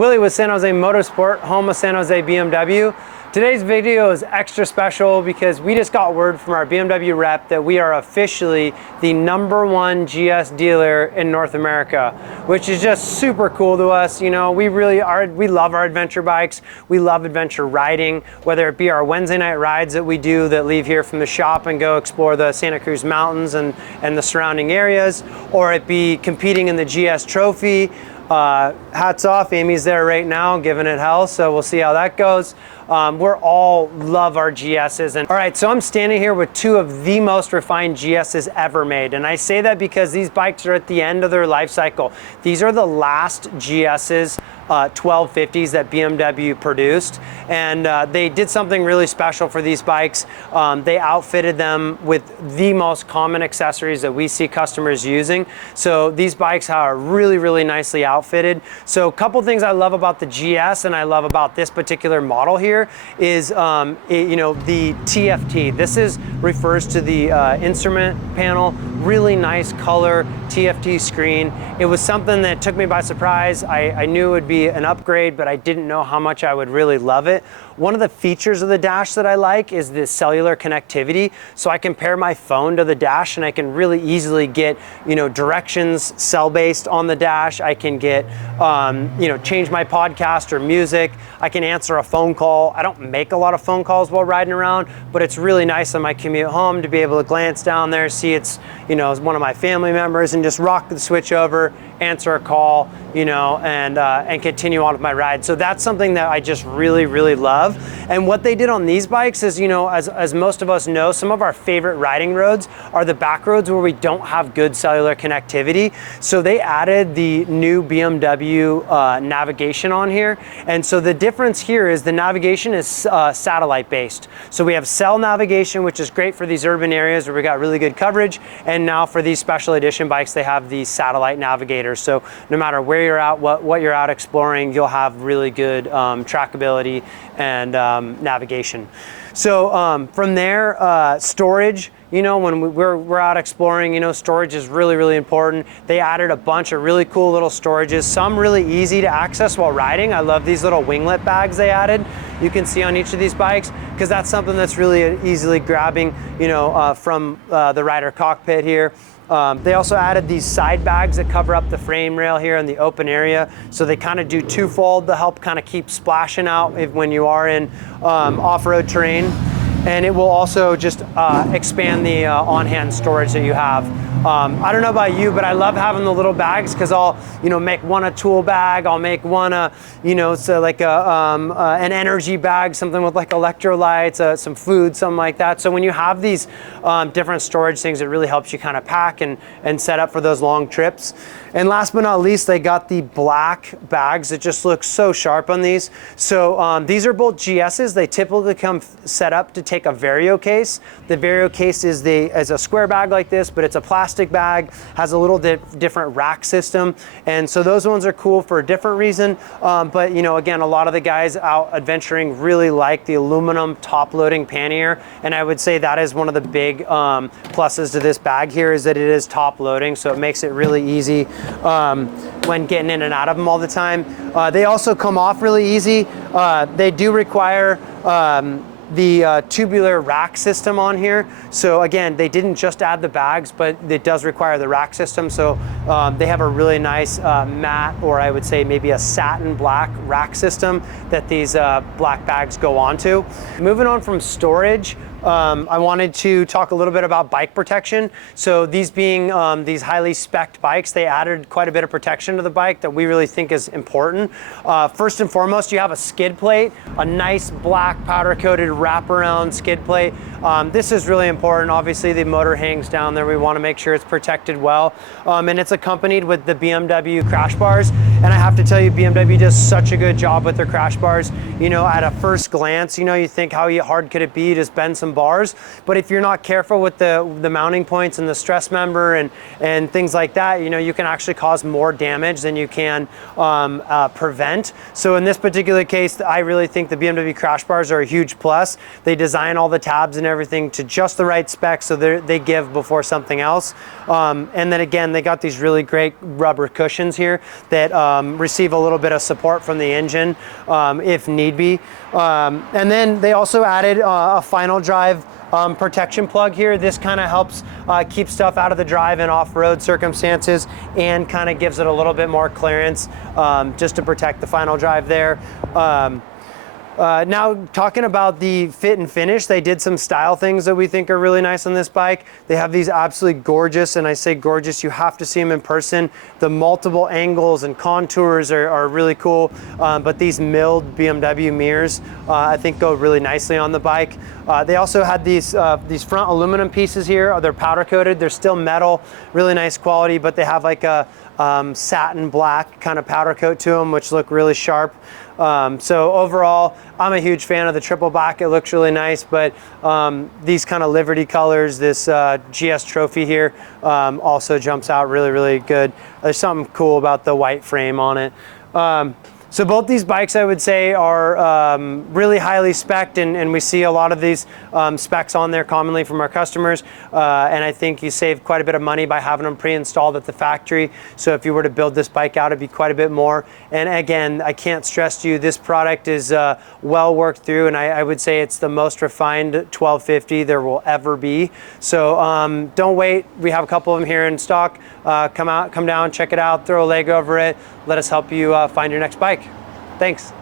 Willie with San Jose Motorsport, home of San Jose BMW. Today's video is extra special because we just got word from our BMW rep that we are officially the #1 GS dealer in North America, which is just super cool to us. You know, we love our adventure bikes. We love adventure riding, whether it be our Wednesday night rides that we do that leave here from the shop and go explore the Santa Cruz Mountains and the surrounding areas, or it be competing in the GS Trophy. Hats off, Amy's there right now giving it hell, so we'll see how that goes. We're all love our GSs. And all right, so I'm standing here with two of the most refined GSs ever made. And I say that because these bikes are at the end of their life cycle. These are the last GSs, 1250s that BMW produced. And they did something really special for these bikes. They outfitted them with the most common accessories that we see customers using. So these bikes are really, really nicely outfitted. So a couple things I love about the GS and I love about this particular model here is you know, the TFT. This refers to the instrument panel. Really nice color TFT screen. It was something that took me by surprise. I knew it would be an upgrade, but I didn't know how much I would really love it. One of the features of the dash that I like is the cellular connectivity. So I can pair my phone to the dash and I can really easily get, you know, directions cell-based on the dash. I can get, you know, change my podcast or music. I can answer a phone call. I don't make a lot of phone calls while riding around, but it's really nice on my commute home to be able to glance down there, see it's, you know, one of my family members, and just rock the switch over, answer a call, you know, and continue on with my ride. So that's something that I just really, really love. And what they did on these bikes is, you know, as most of us know, some of our favorite riding roads are the back roads where we don't have good cellular connectivity. So they added the new BMW navigation on here. And so the difference here is the navigation is satellite based. So we have cell navigation, which is great for these urban areas where we got really good coverage. And now for these special edition bikes, they have the satellite navigator. So no matter where you're at, what you're out exploring, you'll have really good trackability and navigation. So from there, storage, you know, when we're out exploring, you know, storage is really, really important. They added a bunch of really cool little storages, some really easy to access while riding. I love these little winglet bags they added. You can see on each of these bikes, because that's something that's really easily grabbing, you know, from the rider cockpit here. They also added these side bags that cover up the frame rail here in the open area. So they kind of do twofold to help kind of keep splashing out when you are in off-road terrain. And it will also just expand the on-hand storage that you have. I don't know about you, but I love having the little bags because I'll, you know, make one a tool bag. I'll make one you know, so like an energy bag, something with like electrolytes, some food, something like that. So when you have these different storage things, it really helps you kind of pack and set up for those long trips. And last but not least, they got the black bags that just look so sharp on these. So these are both GSs. They typically come set up to take a Vario case. The Vario case is a square bag like this, but it's a plastic bag, has a little different rack system. And so those ones are cool for a different reason. But you know, again, a lot of the guys out adventuring really like the aluminum top loading pannier. And I would say that is one of the big pluses to this bag here, is that it is top loading. So it makes it really easy when getting in and out of them all the time. They also come off really easy. They do require the tubular rack system on here. So again, they didn't just add the bags, but it does require the rack system. So they have a really nice matte, or I would say maybe a satin black rack system that these black bags go onto. Moving on from storage, I wanted to talk a little bit about bike protection. So these being these highly spec'd bikes, they added quite a bit of protection to the bike that we really think is important. First and foremost, you have a skid plate, a nice black powder coated wraparound skid plate. This is really important. Obviously the motor hangs down there. We want to make sure it's protected well. And it's accompanied with the BMW crash bars. And I have to tell you, BMW does such a good job with their crash bars. You know, at a first glance, you know, you think how hard could it be to bend some and bars. But if you're not careful with the mounting points and the stress member and things like that, you know, you can actually cause more damage than you can prevent. So in this particular case, I really think the BMW crash bars are a huge plus. They design all the tabs and everything to just the right specs, so they give before something else. And then again, they got these really great rubber cushions here that receive a little bit of support from the engine if need be. And then they also added a final drive protection plug here. This kind of helps keep stuff out of the drive in off-road circumstances and kind of gives it a little bit more clearance just to protect the final drive there. Now, talking about the fit and finish, they did some style things that we think are really nice on this bike. They have these absolutely gorgeous, and I say gorgeous, you have to see them in person. The multiple angles and contours are really cool, but these milled BMW mirrors I think go really nicely on the bike. They also had these front aluminum pieces here. They're powder coated, they're still metal, really nice quality, but they have like a satin black kind of powder coat to them, which look really sharp. So overall, I'm a huge fan of the triple black. It looks really nice, but these kind of Liberty colors, this GS Trophy here also jumps out really, really good. There's something cool about the white frame on it. So both these bikes, I would say, are really highly spec'd, and we see a lot of these specs on there commonly from our customers. And I think you save quite a bit of money by having them pre-installed at the factory. So if you were to build this bike out, it'd be quite a bit more. And again, I can't stress to you, this product is well worked through, and I would say it's the most refined 1250 there will ever be. So don't wait. We have a couple of them here in stock. Come down, check it out, throw a leg over it. Let us help you find your next bike. Thanks.